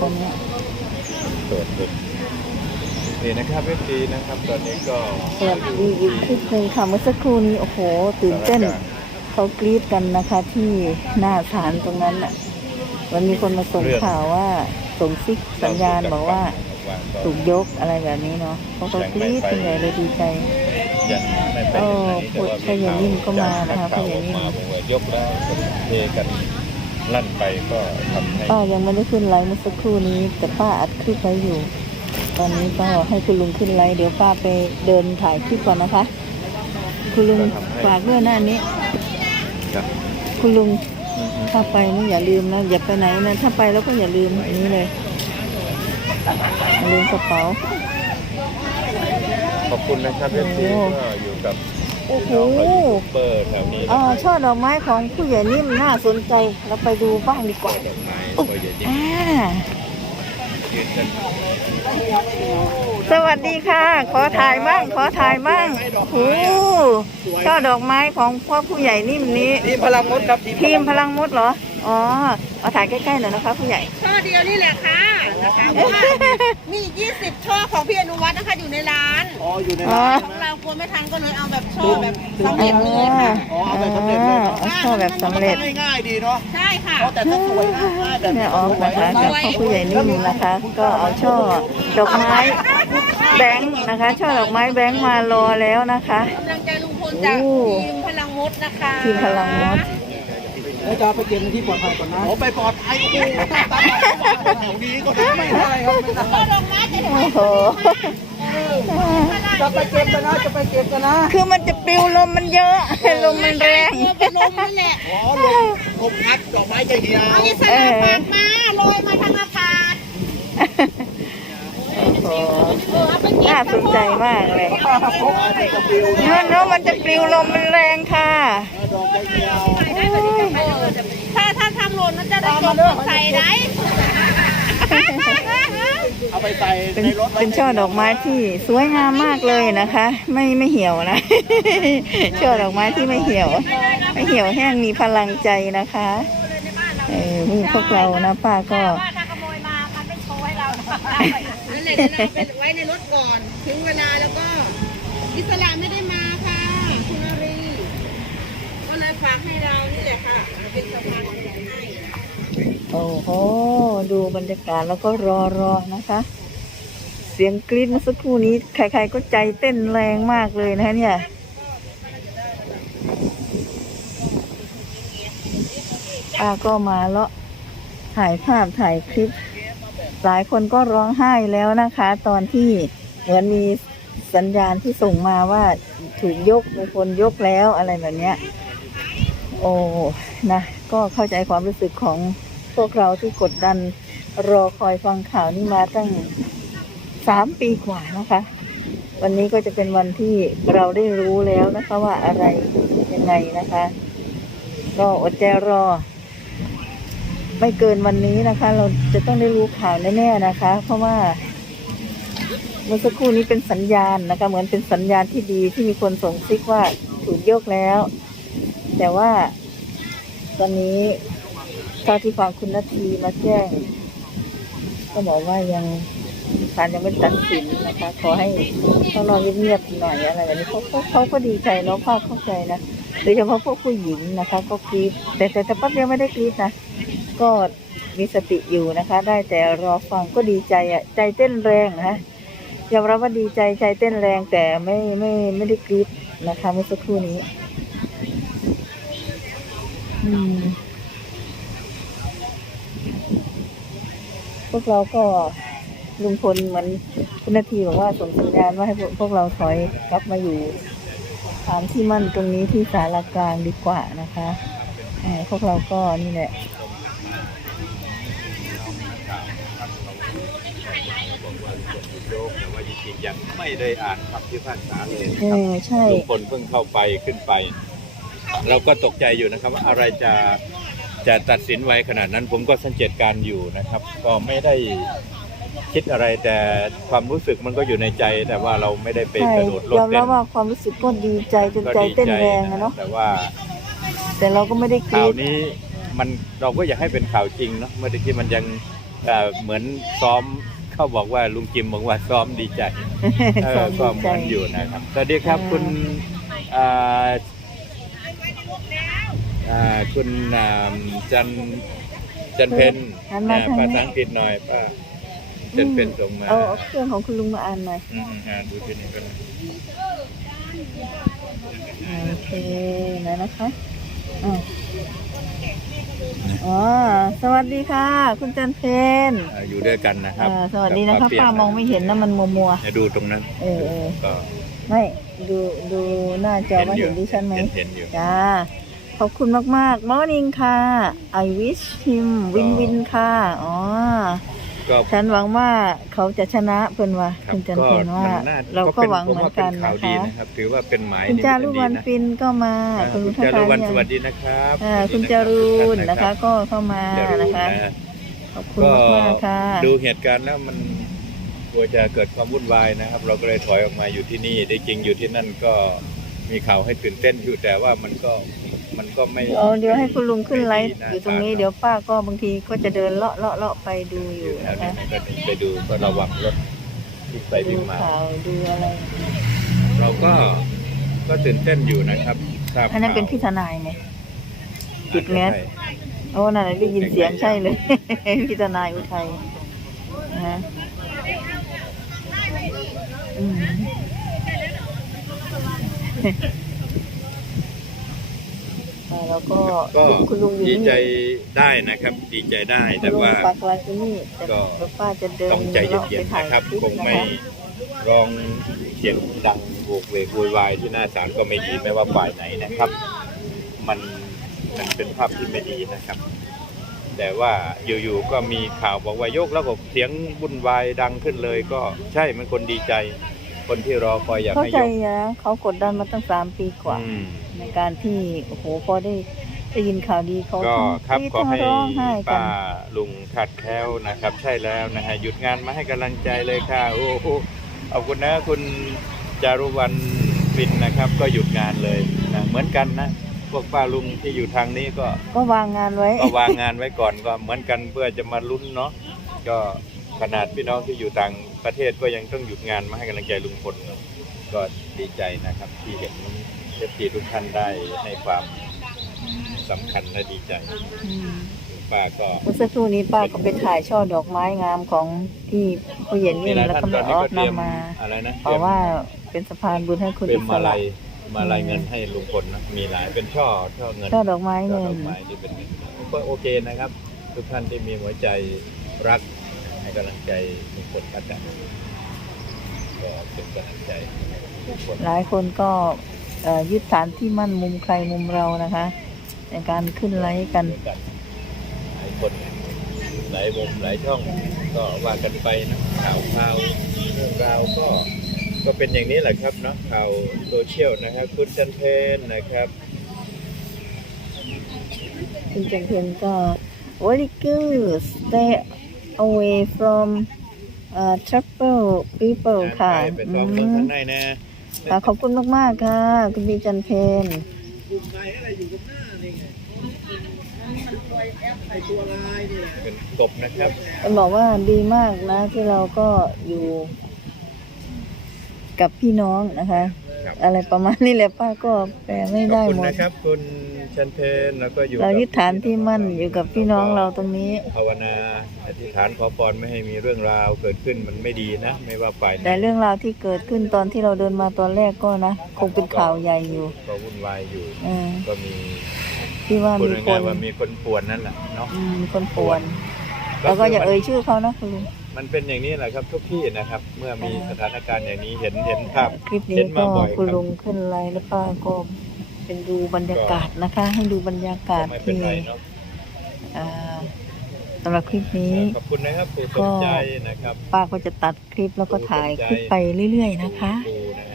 ตอนเนี้ยเปิดเลยนี่นะครับเวทีนะครับ ตอนนี้ก็สวัสดีอีกคลิปหนึ่งค่ะเมื่อสักครู่นี้โอ้โห ตื่นเต้นเขากรี๊ดกันนะคะที่หน้าศาลตรงนั้นน่ะมันมีคนมาส่งข่าวว่าส่งซิกสัญญาณบอกว่าถูกยกอะไรแบบนี้เนาะเขาก็กรี๊ดกันใหญ่เลยดีใจยังไม่ไปโอ้ถึงไหนแต่ว่าพญานิ่มก็มานะคะข่าวพญานิ่มออกมาบอกว่ายกได้ก็เทกัน ลั่นไปก็ทำให้ป้ายังไม่ได้ขึ้นไลฟ์เมื่อสักครู่นี้ แต่ป้าอัดคลิปไว้อยู่ ตอนนี้ก็ให้คุณลุงขึ้นไลฟ์เดี๋ยวป้าไปเดินถ่ายคลิปก่อนนะคะ คุณลุงฝากด้วยหน้านี้ครับคุณลุงถ้าไปนี่อย่าลืมนะอย่าไปไหนนะถ้าไปแล้วก็อย่าลืมอันนี้เลยอย่าลืมกระเป๋าขอบคุณนะครับเวทีโอ้ก็อยู่กับ โอ้โหน้องเรายูทูบเบอร์แถวนี้อ่าช่อดอกไม้ของผู้ใหญ่นิ่มน่าสนใจ เราไปดูบ้างดีกว่าดอกไม้ตัวใหญ่จริงอ่ายืนกันสวัสดีค่ะ ขอถ่ายบ้าง ขอถ่ายบ้างโอ้โหช่อดอกไม้ของพ่อผู้ใหญ่นิ่มนี้ ทีมพลังมดครับทีมพลังมดเหรออ๋อเอาถ่ายใกล้ๆหน่อยนะคะผู้ใหญ่ ช่อเดียวนี่แหละค่ะนะคะเพราะว่ามี20ช่อของพี่อนุวัฒน์นะคะอยู่ในร้าน อ๋ออยู่ในอ๋อร้าน ของเรากลัวไม่ทันก็เลยเอาแบบช่อแบบสำเร็จเลยค่ะ อ๋อเอาแบบสำเร็จเลยเนาะเอาช่อแบบสำเร็จ ง่ายๆดีเนาะใช่ค่ะ เพราะแต่ถ้าสวยนะง่ายแบบเนี่ยออกนะคะกับพ่อผู้ใหญ่นิ่มนะคะ ก็เอาช่อดอกไม้แบงค์นะคะ ช่อดอกไม้แบงค์มารอแล้วนะคะ กำลังใจลุงพลจากโอ้ทีมพลังมดนะคะ ทีมพลังมด แล้วจะไปเก็บในที่ปลอดภัยก่อนนะโอ้ไปปลอดภัยโอ้โหถ้าตามแถวนี้ก็ไม่ได้ครับไม่ได้ช่อดอกไม้จะได้โอ้โหจะไปเก็บกันนะจะไปเก็บกันนะ คือมันจะปลิวลมมันเยอะ ลมมันแรงกลัวเป็นลมนั่นแหละอ๋อลมลมพัดดอกไม้จะเหี่ยวเอาอิสระปากมาลอยมาทางอากาศ น่าสนใจมากเลยพกเอาไปกระปิวนะเนาะเนาะมันจะปลิวลมมันแรงค่ะดอกจะเหี่ยวถ้าถ้าทำหล่นมันจะได้จบใส่ได้เอาไปใส่เป็นในรถไว้เป็นช่อดอกไม้ที่สวยงามมากเลยนะคะ ไม่ไม่เหี่ยวนะ ช่อดอกไม้ที่ไม่เหี่ยว ไม่เหี่ยวแห้งมีพลังใจนะคะเออนี่พวกเรานะป้าก็ ว่าถ้าขโมยมามันไม่โชว์ให้เรานั่นแหละเดี๋ยวเราไปไว้ในรถก่อน ถึงเวลาแล้วก็ อิสระไม่ได้มาค่ะ คุณอารีก็เลยฝากให้เรานี่แหละค่ะเป็นสะพานบุญให้โอ้โห ดูบรรยากาศแล้วก็รอรอนะคะ เสียงกรี๊ดเมื่อสักครู่นี้ ใครๆก็ใจเต้นแรงมากเลยนะคะเนี่ยป้าก็มาเลาะถ่ายภาพถ่ายคลิป หลายคนก็ร้องไห้แล้วนะคะ ตอนที่เหมือนมีสัญญาณที่ส่งมาว่าถูกยกมีคนยกแล้วอะไรแบบเนี้ย โอ้นะก็เข้าใจความรู้สึกของพวกเราที่กดดันรอคอยฟังข่าวนี้มาตั้งสามปีกว่านะคะ วันนี้ก็จะเป็นวันที่เราได้รู้แล้วนะคะว่าอะไรยังไงนะคะ ก็อดใจรอ ไม่เกินวันนี้นะคะ เราจะต้องได้รู้ข่าวแน่ๆนะคะ เพราะว่า เมื่อสักครู่นี้เป็นสัญญาณนะคะ เหมือนเป็นสัญญาณที่ดีที่มีคนส่งซิกว่าถูกโยกแล้ว แต่ว่า ตอนนี้เท่าที่ฟังคุณนาทีมาแจ้งก็บอกว่ายังศาลยังไม่ตัดสินนะคะ ขอให้ต้องรอเงียบๆหน่อยอะไรแบบนี้เขาเขาเขาก็ดีใจเนาะภาคเข้าใจนะโดยเฉพาะพวกผู้หญิงนะคะ ก็กรีดแต่แต่แต่ปั๊บเดียวไม่ได้กรีดนะ ก็มีสติอยู่นะคะ ได้แต่รอฟังก็ดีใจอะใจเต้นแรงนะยอมรับว่าดีใจใจเต้นแรงแต่ไม่ไม่ไม่ได้กรี๊ดนะคะเมื่อสักครู่นี้อืมพวกเราก็ลุงพลเหมือนคุณนาทีบอกว่าส่งสัญญาณว่าให้พวกเราถอยกลับมาอยู่ฐานที่มั่นตรงนี้ที่สารากลางดีกว่านะคะเอ่อพวกเราก็นี่แหละ โยกแต่ว่าจริงๆยังไม่ได้อ่านคำพิพากษาเลยนะเอครับอใช่ ลุงพลเพิ่งเข้าไปขึ้นไป เราก็ตกใจอยู่นะครับว่าอะไรจะจะตัดสินไวขนาดนั้น ผมก็สังเกตการณ์อยู่นะครับ ก็ไม่ได้คิดอะไรแต่ความรู้สึกมันก็อยู่ในใจ แต่ว่าเราไม่ได้ไปใช่กระโดดโลยดอมเต้รับนว่าความรู้สึกก็ดีใจจนก็ใจดีเต้นใจแรงนะอะเนาะแต่ว่า แต่เราก็ไม่ได้กรีข่าวดนี้มันเราก็อยากให้เป็นข่าวจริงเนาะเมื่อกี้มันยังอ่า เหมือนซ้อมเขาบอกว่าลุงจิมบอกว่าซ้อมดีใจเอสออนก็ดีเหใจมือนอยู่นะครับสวัสดีครับอ่าคุณอ่าอ่าคุณอ่าจันจันเพนหันมาเนี่ยทางภานี้ษาอังกฤษหน่อยป้าจันเพนส่งมาเอาเอาเครื่องของคุณลุงมาอ่านหน่อยอืมอ่านดูที่นี่ก็ได้โอเคไหนนะคะอะ อ๋อสวัสดีค่ะ คุณจันเพนอ่าอยู่ด้วยกันนะครับอ่าสวัสดีนะคะเปลี่ยป้ามองไม่เห็นนะมันมัวมัวจะดูตรงนั้นเออเออก็ๆไม่ดูดูหน้าจอว่าเห็นดิฉันไหม เห็นเห็นอยู่ จ้า ขอบคุณมากๆ morning ค่ะ I wish him win win ค่ะ อ๋อ ก็ ฉันหวังว่าเขาจะชนะเพื่อนว่าครับคุณจันก็เพนว่า มันน่เราก็ป็นหวังผมเหมือนว่ากันเป็ข่านะวดีคะนะครับถือว่าเป็นหมายคุณจารุที่วันดีะฟินก็มาอ่าคุณคุณทักจาทารุยวันยังสวัสดีนะครับอ่าสวัสดีคุณจารูนทุกนะท่คะ ก็เข้ามาจารุนะคะนะขอบคุณก็มากๆค่ะ ดูเหตุการณ์แล้วมันกลัวจะเกิดความวุ่นวายนะครับ เราก็เลยถอยออกมาอยู่ที่นี่ได้จริงอยู่ที่นั่นก็มีข่าวให้ตื่นเต้นอยู่แต่ว่ามันก็ มันก็ไม่เดี๋ยวเดี๋ยวให้คุณลุงขึ้นไลฟ์ม่อยู่ตรงนี้าเดี๋ยวป้าก็บางทีก็จะเดินเลาะเลาะเลาะไปดูออยู่ยู่แถวนะนี้คะก็ไปดูก็ระวังรถที่ไปดูวิ่งมาข่าวดูอะไร เราก็ก็ตื่นเต้นอยู่นะครับทราบอันนั้นเป็นข่าวพี่ทนายไหมปิดแมสโอ้นั่นน่ะได้ยินเสียงใช่เลยพี่ทนายอุทัยนะฮะอืมอ่า แล้วก็ก็คุณลุงอยู่ดีนี่ใจได้นะครับ ดีใจได้คุแต่ณลุงว่าฝากไว้ที่นี่แต่ก็เดี๋ยวป้าจะเดินต้องใจเลาะเย็ไปนๆถ่ายนะครับคลิปคงนะไม่คะร้องเสียงดังโวกเวกโวยวายที่หน้าศาลก็ไม่ดีไม่ว่าฝ่ายไหนนะครับ มันมันเป็นภาพที่ไม่ดีนะครับ แต่ว่าอยู่ๆก็มีข่าวบอกว่ายกแล้วก็เสียงวุ่นวายดังขึ้นเลย ก็ใช่มันคนดีใจ คนที่รอคอยอยากเข้าให้ใจยกนะเขากดดันมาตั้งสามปีกว่า อืม ในการที่โอ้โหพอได้ได้ยินข่าวดีเขาก็ทั้งครับกรี๊ดขอทั้งให้ร้องไห้กัน ป้าลุงขัดแคล้วนะครับ ใช่แล้วนะฮะหยุดงานมาให้กำลังใจเลยค่ะ โอ้โหขอบคุณนะคุณจารุวรรณฟินนะครับ ก็หยุดงานเลยนะเหมือนกันนะพวกป้าลุงที่อยู่ทางนี้ก็ ก็วางงานไว้ ก็วางงานไว้ก่อนก็เหมือนกันเพื่อจะมาลุ้นเนาะก็ขนาดพี่น้องที่อยู่ต่างประเทศก็ยังต้องหยุดงานมาให้กำลังใจลุงพลก็ดีใจนะครับที่เห็น เอฟซีทุกท่านได้ให้ความสำคัญและดีใจอืมป้าก็เมื่อสักครู่นี้ป้าก็ไปถ่ายช่อดอกไม้งามของที่ผู้ใหญ่มีนิ่มหลายแล้วท่านก็ตแม่อนอนี้อก็ฟเตรียมนำมาอะไรนะเพราะว่าเป็นสะพานบุญให้คุณเป็อินสมาระลัยมาลัยเงินให้ลุงพลนะมีหลายเป็นช่อช่อเงินช่อดอกไม้ช่อเงิดอนกไม้ที่เป็นก็โอเคนะครับ ทุกท่านที่มีหัวใจรักให้กำลังใจลุงพลป้าแตนก็เป็นกำลังใจให้ทุกคนหลายคนก็เอ่อ ยึดฐานที่มั่นมุมใครมุมเรานะคะ ในการขึ้นไลฟ์กันด้วยกันหลายคนหลายมุมหลายช่องก็ว่ากันไปนะข่าวข่าวเรื่องราวก็ก็เป็นอย่างนี้แหละครับเนาะข่าวโซเชียลนะครับคุณจันเพนนะครับคุณจันเพนก็ very good stay away from uh, trouble people ค่ะไปไปซ้อมอืเมืองมข้างในนะ ค่ะขอบคุณมาก ๆ ค่ะ คุณบีจันเพนอยู่ไกลอะไรอยู่กับหน้านี่ไงมันปล่อยแอปไอตัวลายนี่แหละเป็นกบนะครับเป็นบอกว่าดีมากนะ ที่เราก็อยู่ กับพี่น้องนะคะครับอะไรประมาณนี้แหละป้าก็แปลไม่ขอบได้คุณหมดนะครับคุณ ชันเพนแล้วก็อยู่เรากับยึดฐานที่มั่นอยู่กับพี่น้องเราตรงนี้ภาวนาอธิษฐานขอพรไม่ให้มีเรื่องราวเกิดขึ้นมันไม่ดีนะ ไม่ว่าฝ่ายไหนแต่เรื่องราวที่เกิดขึ้นตอนที่เราเดินมาตอนแรกก็นะคงเป็นข่าวใหญ่อยู่ก็วุ่นวายอยู่เออก็มีที่ว่าพูดมีคง่ายนๆว่ามีคนป่วนนั่นแหละเนาะอืมคนป่วนแล้วก็อย่าเอ่ยชื่อเขานะคุณลุงมันเป็นอย่างนี้แหละครับทุกที่นะครับ เมื่อมีสถานการณ์อย่างนี้เห็นเห็นภาพคลิปเห็นี้นมาก็บ่อยครับคุณลุงขึ้นไลน์แล้วป้าก็ เป็นดูบรรยากาศนะคะ ให้ดูบรรยากาศไม่เป็นที่ไรเนาะอ่าสำหรับคลิปนี้ขอบคุณนะครับผู้สนใจนะครับป้าก็จะตัดคลิปแล้วก็ถ่ายคลิปไปเรื่อย ๆ นะคะดูนะ